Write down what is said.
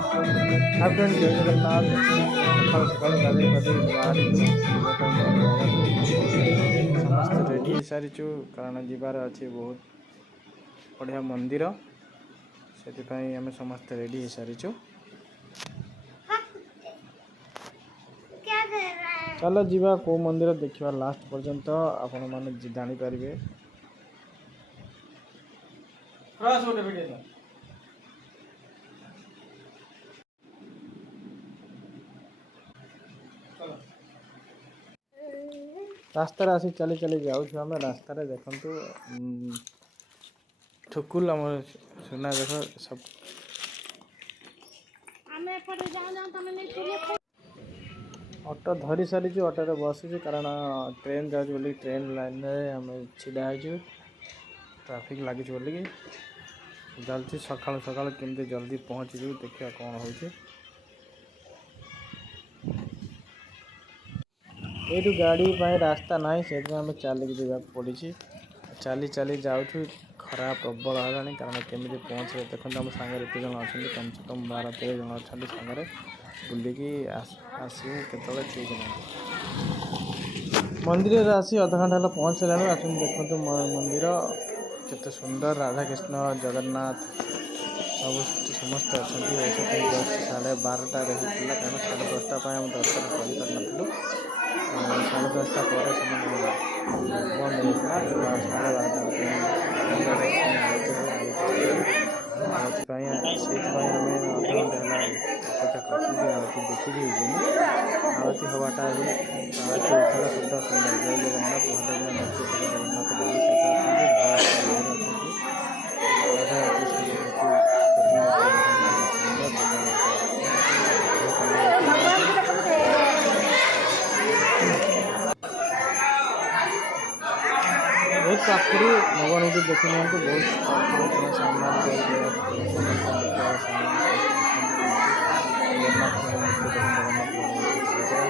ଆପଣ ଜୟ ଜଗନ୍ନାଥ ସକାଳୁ ସକାଳୁ ଗାଧୋଇ ପାଧୋଇ ବାହାରିଲୁ ଯିବା ପାଇଁ ଗୋଟେ ଜାଗାକୁ। ସମସ୍ତେ ରେଡ଼ି ହେଇସାରିଛୁ କାରଣ ଯିବାର ଅଛି ବହୁତ ବଢ଼ିଆ ମନ୍ଦିର, ସେଥିପାଇଁ ଆମେ ସମସ୍ତେ ରେଡ଼ି ହେଇସାରିଛୁ। ଚାଲ ଯିବା କେଉଁ ମନ୍ଦିର ଦେଖିବା ଲାଷ୍ଟ ପର୍ଯ୍ୟନ୍ତ ଆପଣମାନେ ଜାଣିପାରିବେ। ରାସ୍ତାରେ ଆସି ଚାଲି ଚାଲି ଯାଉଛୁ ଆମେ। ରାସ୍ତାରେ ଦେଖନ୍ତୁ ଠୁକୁଲ ଆମର ସୁନା ଦେଖ ସବୁ ଅଟୋ ଧରି ସାରିଛୁ, ଅଟୋରେ ବସିଛୁ କାରଣ ଟ୍ରେନ୍ ଯାଉଛି ବୋଲି ଟ୍ରେନ୍ ଲାଇନ୍ରେ ଆମେ ଛିଡ଼ା ହେଇଛୁ। ଟ୍ରାଫିକ୍ ଲାଗିଛି ବୋଲିକି ଚାଲିଛି। ସକାଳୁ ସକାଳୁ କେମିତି ଜଲ୍ଦି ପହଞ୍ଚିଯିବୁ ଦେଖିବା କ'ଣ ହେଉଛି। ଏଇଠୁ ଗାଡ଼ି ପାଇଁ ରାସ୍ତା ନାହିଁ, ସେଥିପାଇଁ ଆମେ ଚାଲିକି ଯିବାକୁ ପଡ଼ିଛି। ଚାଲି ଚାଲି ଯାଉଛୁ, ଖରା ପ୍ରବଳ ହେଲାଣି କାରଣ କେମିତି ପହଞ୍ଚିବେ ଦେଖନ୍ତୁ। ଆମ ସାଙ୍ଗରେ ଏତେ ଜଣ ଅଛନ୍ତି, କମ୍ ସେ କମ୍ 12-13 ଜଣ ଅଛନ୍ତି ସାଙ୍ଗରେ। ବୁଲିକି ଆସିବୁ କେତେବେଳେ ଠିକ୍ ନାହିଁ। ମନ୍ଦିରରେ ଆସି ଅଧଘଣ୍ଟା ହେଲା ପହଞ୍ଚିଲାଣି। ଆସନ୍ତୁ ଦେଖନ୍ତୁ ମନ୍ଦିର କେତେ ସୁନ୍ଦର। ରାଧାକୃଷ୍ଣ ଜଗନ୍ନାଥ ସମସ୍ତେ ଅଛନ୍ତି। ସେଠି ଜଷ୍ଟ 12:30ରେ ହେଇଥିଲା କାରଣ 10:30 ପାଇଁ ଆମେ ଦର୍ଶନ କରିପାରିନଥିଲୁ। 10:30 ପରେ ସେମାନେ ବନ୍ଦ ହେଇଥିଲା। 12:30 ପାଇଁ ସେଇଥିପାଇଁ ଆମେ ଅଧଘଣ୍ଟା ହେଲା ଅପେକ୍ଷା କରିଥିଲୁ କି ଆଳତି ଦେଖିକି ଯିବୁ। ଆଳତି ହେବାଟା ଆଳତି ଉଠେଇବା ଶବ୍ଦ ସୁନ୍ଦର। ଜୟ ଜଗନ୍ନାଥ ଭଲକିନା ନାଚୁଥିଲେ ଜଗନ୍ନାଥ ଦେବ ସେଇଠି ଅଛନ୍ତି। ବାହାରେ ଅଛନ୍ତି। ରାଧାକୃଷ୍ଣ ମୂର୍ତ୍ତି ପ୍ରତିମୂର୍ତ୍ତି ଦେଖନ୍ତୁ କେତେ ସୁନ୍ଦର ଦେଖାଯାଉଛି। ବହୁତ ପାଖରୁ ଭଗବାନଙ୍କୁ ଦେଖି ନିଅନ୍ତୁ। ବହୁତ ପାଖରୁ ତୁମେ ସାମ୍ନାରେ ଯାଇକି ସମସ୍ତେ ଦେଖିବାର ସେମାନେ ସମସ୍ତେ ଦେଖନ୍ତୁ କେମିତି ଜଗନ୍ନାଥଙ୍କ ମୂର୍ତ୍ତି ଦେଖନ୍ତୁ। ଜଗନ୍ନାଥ ବଳଭଦ୍ର ସୁଭଦ୍ରା